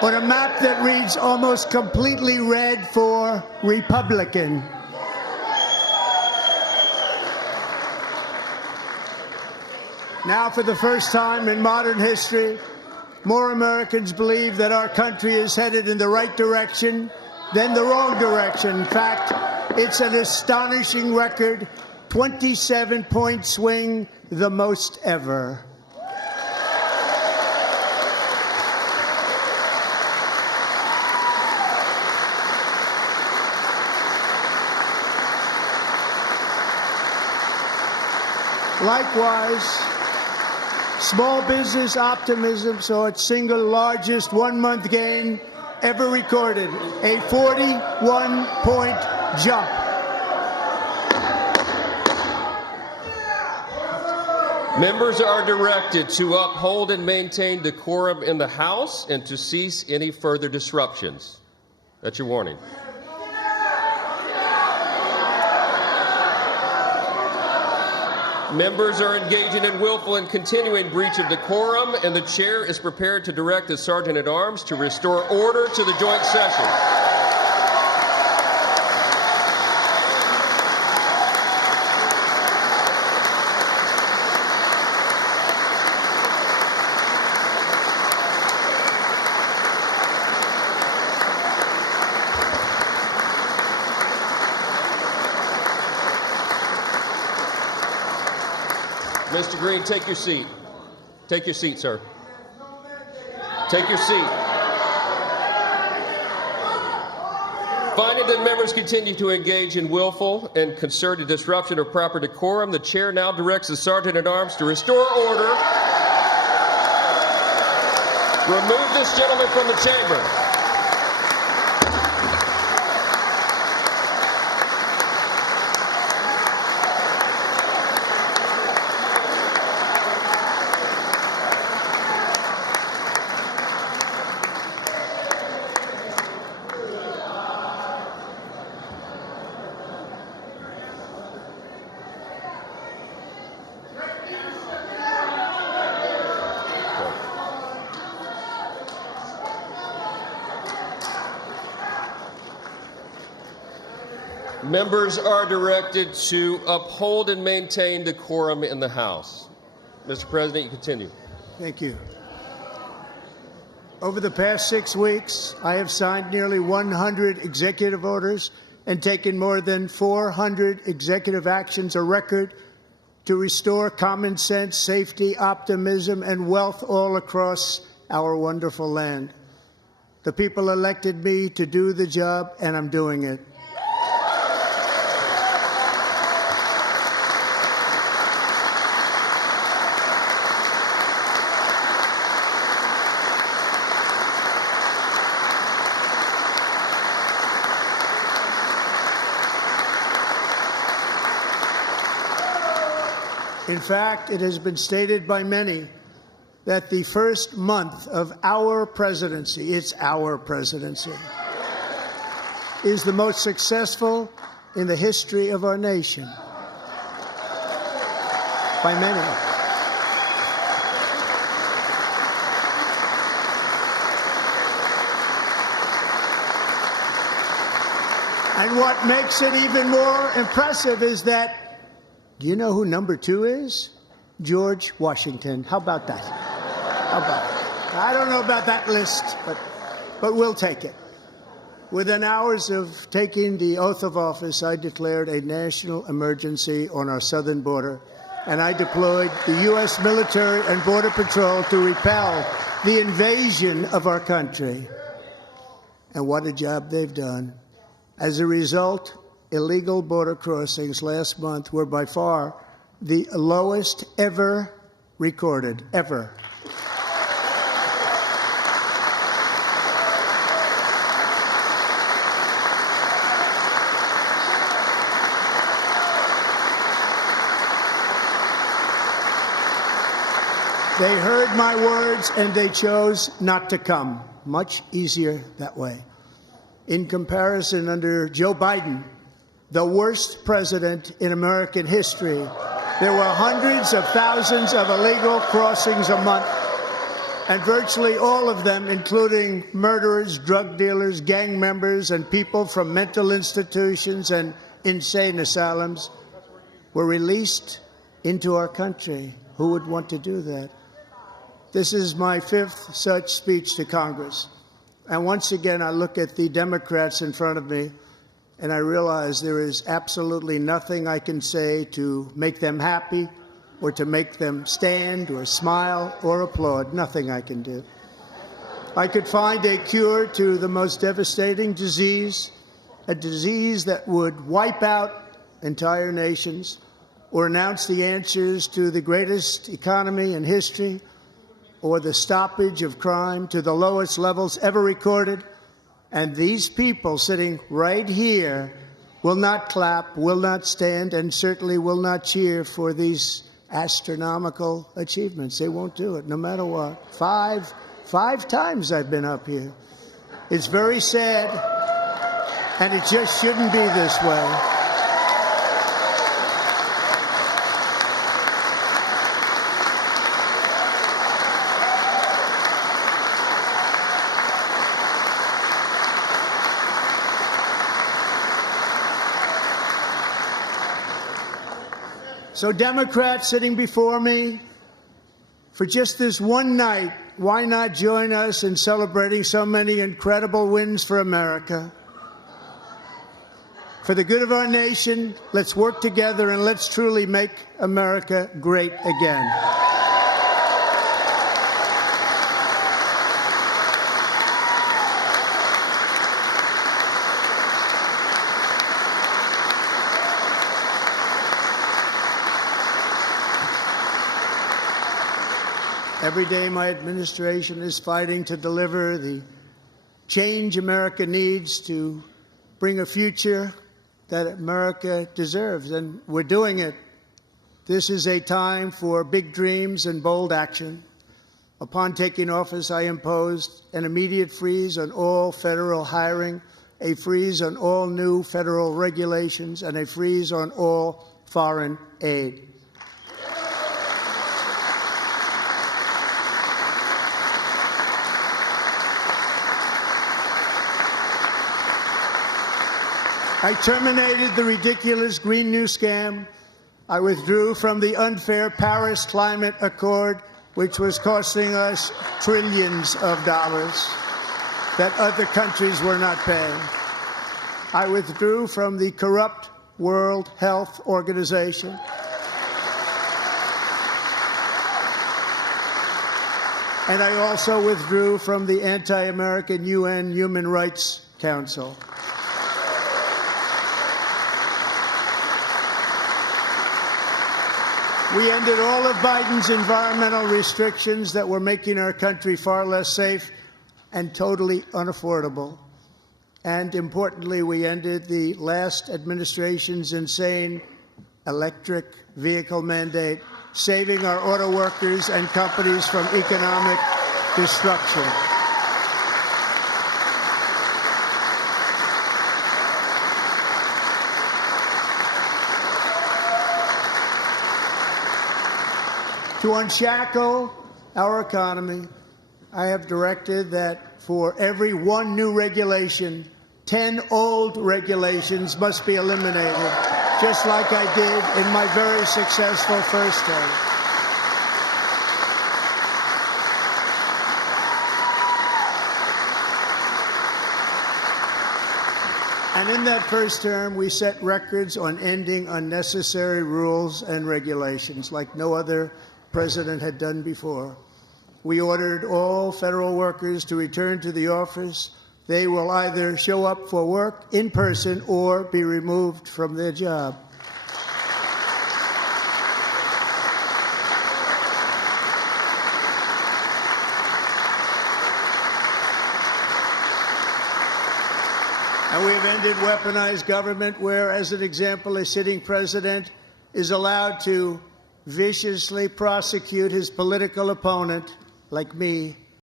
on a map that reads almost completely red for Republican. Now, for the first time in modern history, more Americans believe that our country is headed in the right direction than the wrong direction. In fact, it's an astonishing record, 27-point swing, the most ever. Likewise, small business optimism saw its single largest one-month gain ever recorded, a 41-point jump. Members are directed to uphold and maintain decorum in the House and to cease any further disruptions. That's your warning. Members are engaging in willful and continuing breach of decorum, and the chair is prepared to direct the Sergeant-at-Arms to restore order to the joint session. Mr. Green, take your seat. Take your seat, sir. Take your seat. Finding that members continue to engage in willful and concerted disruption of proper decorum, the chair now directs the Sergeant-at-Arms to restore order. Remove this gentleman from the chamber. Members are directed to uphold and maintain decorum in the House. Mr. President, you continue. Thank you. Over the past 6 weeks, I have signed nearly 100 executive orders and taken more than 400 executive actions, a record to restore common sense, safety, optimism, and wealth all across our wonderful land. The people elected me to do the job, and I'm doing it. In fact, it has been stated by many that the first month of our presidency, it's our presidency, is the most successful in the history of our nation. By many. And what makes it even more impressive is that, do you know who number 2 is? George Washington. How about that? How about that? I don't know about that list, but we'll take it. Within hours of taking the oath of office, I declared a national emergency on our southern border, and I deployed the U.S. military and Border Patrol to repel the invasion of our country. And what a job they've done. As a result, illegal border crossings last month were by far the lowest ever recorded, ever. They heard my words and they chose not to come. Much easier that way. In comparison, under Joe Biden, the worst president in American history, there were hundreds of thousands of illegal crossings a month. And virtually all of them, including murderers, drug dealers, gang members, and people from mental institutions and insane asylums, were released into our country. Who would want to do that? This is my 5th such speech to Congress. And once again, I look at the Democrats in front of me, and I realize there is absolutely nothing I can say to make them happy or to make them stand or smile or applaud. Nothing I can do. I could find a cure to the most devastating disease, a disease that would wipe out entire nations, or announce the answers to the greatest economy in history, or the stoppage of crime to the lowest levels ever recorded. And these people sitting right here will not clap, will not stand, and certainly will not cheer for these astronomical achievements. They won't do it, no matter what. Five times I've been up here. It's very sad, and it just shouldn't be this way. So Democrats sitting before me, for just this one night, why not join us in celebrating so many incredible wins for America? For the good of our nation, let's work together and let's truly make America great again. Every day, my administration is fighting to deliver the change America needs to bring a future that America deserves, and we're doing it. This is a time for big dreams and bold action. Upon taking office, I imposed an immediate freeze on all federal hiring, a freeze on all new federal regulations, and a freeze on all foreign aid. I terminated the ridiculous Green New Scam. I withdrew from the unfair Paris Climate Accord, which was costing us trillions of dollars that other countries were not paying. I withdrew from the corrupt World Health Organization. And I also withdrew from the anti-American UN Human Rights Council. We ended all of Biden's environmental restrictions that were making our country far less safe and totally unaffordable. And importantly, we ended the last administration's insane electric vehicle mandate, saving our auto workers and companies from economic destruction. To unshackle our economy, I have directed that for every one new regulation, 10 old regulations must be eliminated, just like I did in my very successful first term. And in that first term, we set records on ending unnecessary rules and regulations like no other president had done before. We ordered all federal workers to return to the office. They will either show up for work in person or be removed from their job. And we've ended weaponized government where, as an example, a sitting president is allowed to viciously prosecute his political opponent, like me,